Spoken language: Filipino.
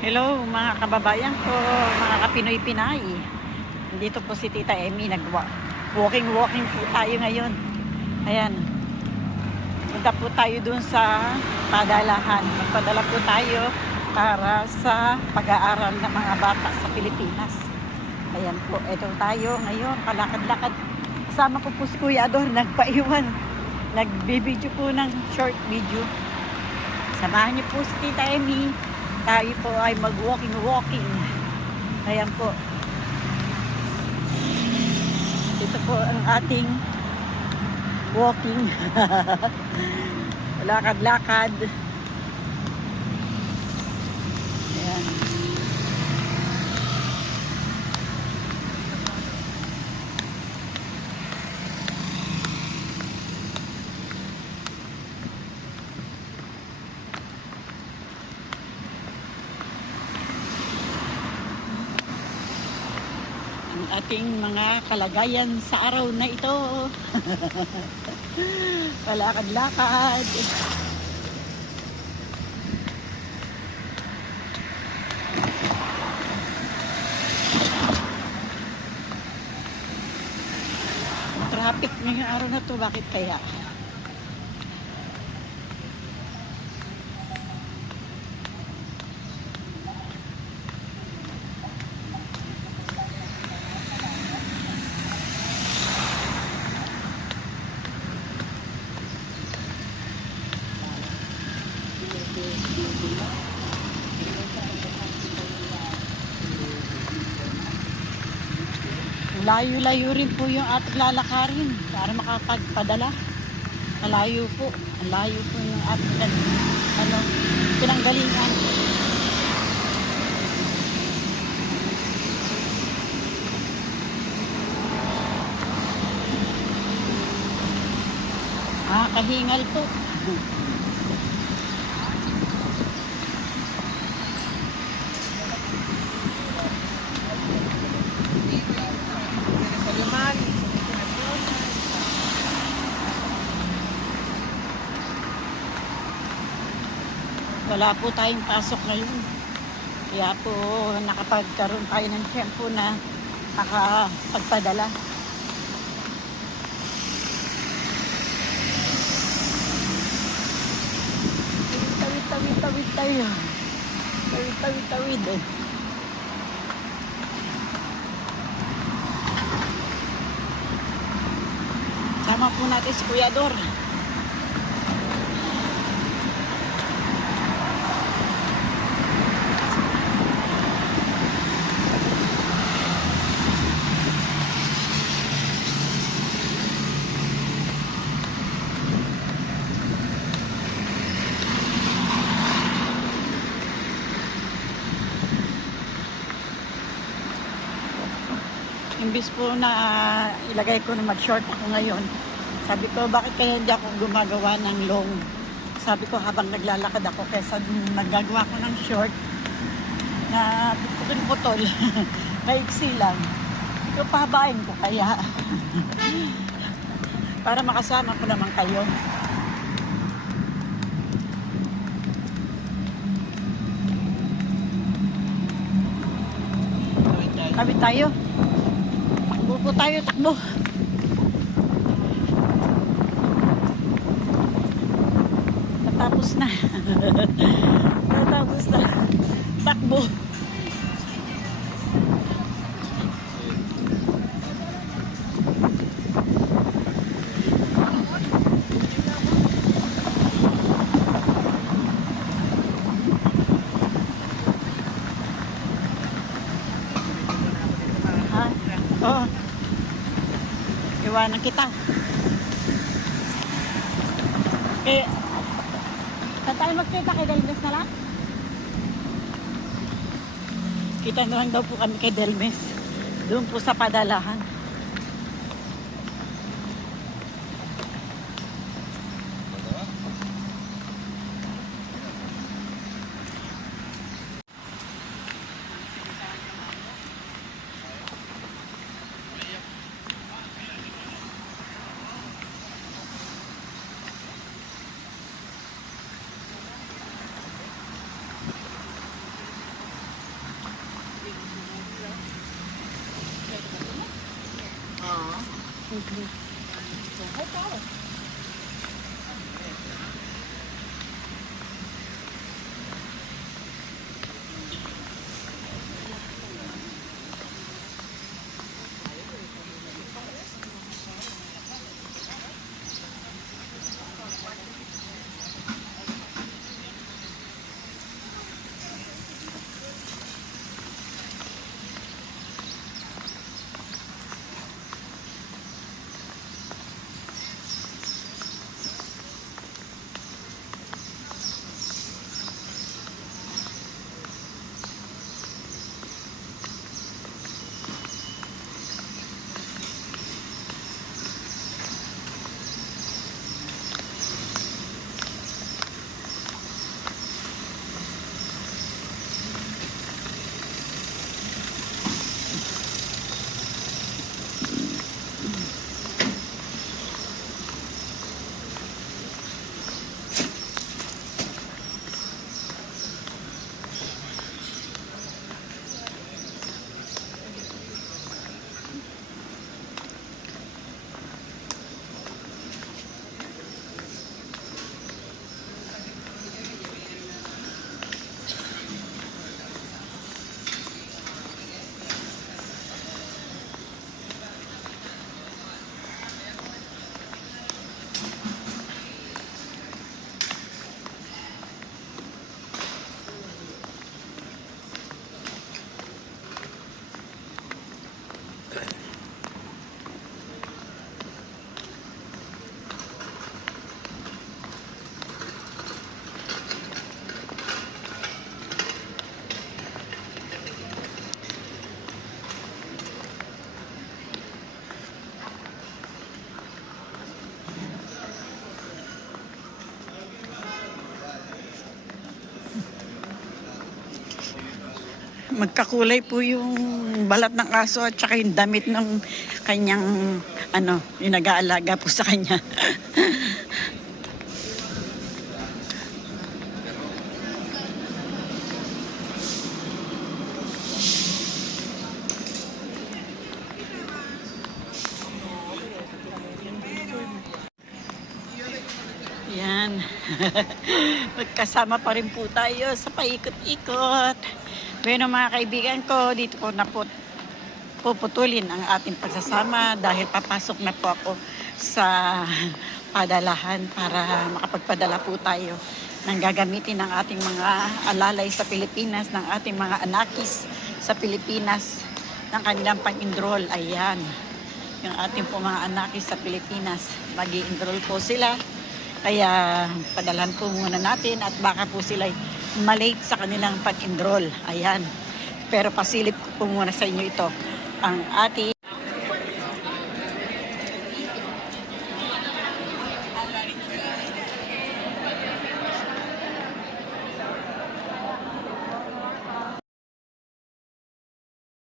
Hello mga kababayan ko, mga kapinoy-pinay. Dito po si Tita Emmy, nag-walking-walking po tayo ngayon. Ayan. Punta po tayo dun sa padalahan. Magpadala po tayo para sa pag-aaral ng mga bata sa Pilipinas. Ayan po, eto tayo ngayon, kalakad-lakad. Kasama ko po si Kuya Ador, nagpaiwan. Nagbibideo po ng short video. Samahan niyo po si Tita Emmy. Tayo po ay mag-walking-walking. Ayan po. Ito po ang ating walking. Lakad-lakad. Ayan. Ang ating mga kalagayan sa araw na ito. Kalakad-lakad. Traffic ngayong araw na to, bakit kaya? Layo-layo rin po yung ating lalakarin para makapagpadala. Malayo po. Ang layo po yung ating ano, pinanggalingan. Ah, kahingal po. Wala po tayong pasok ngayon. Kaya po nakapagkaroon tayo ng tempo na nakapagpadala. Tawid, tawid, tawid tayo. Tawid, tawid, tawid. eh. Sama po natin si Kuya Dor. Imbis po na ah, ilagay ko na mag-short ako ngayon, sabi ko, bakit kaya hindi ako gumagawa ng long? Sabi ko, habang naglalakad ako, kesa nagagawa ko ng short na putol-putol, maiksi lang. Ito, pahabain ko kaya. Para makasama ko naman kayo. Tabi tayo. Po tayo, takbo. Natapos na. Natapos na. Takbo. Ha? Iwanan kita. Eh, saan tayo magkita kay Delmes na lang? Kita na lang daw po kami kay Delmes. Doon po sa padalahan. Mình 了 Magkakulay po yung balat ng aso at saka yung damit ng kanyang ano, yung nag-aalaga po sa kanya. Magkasama pa rin po tayo sa paikot-ikot. Bueno mga kaibigan ko, dito ko na po puputulin ang ating pagsasama dahil papasok na po ako sa padalahan para makapagpadala po tayo ng gagamitin ng ating mga alalay sa Pilipinas, ng ating mga anakis sa Pilipinas, ng kanilang pang-enroll. Ayan, yung ating po mga anakis sa Pilipinas, mag enroll po sila. Kaya padalan po muna natin at baka po sila malate sa kanilang pag-enroll. Ayan. Pero pasilip ko po muna sa inyo ito. Ang ating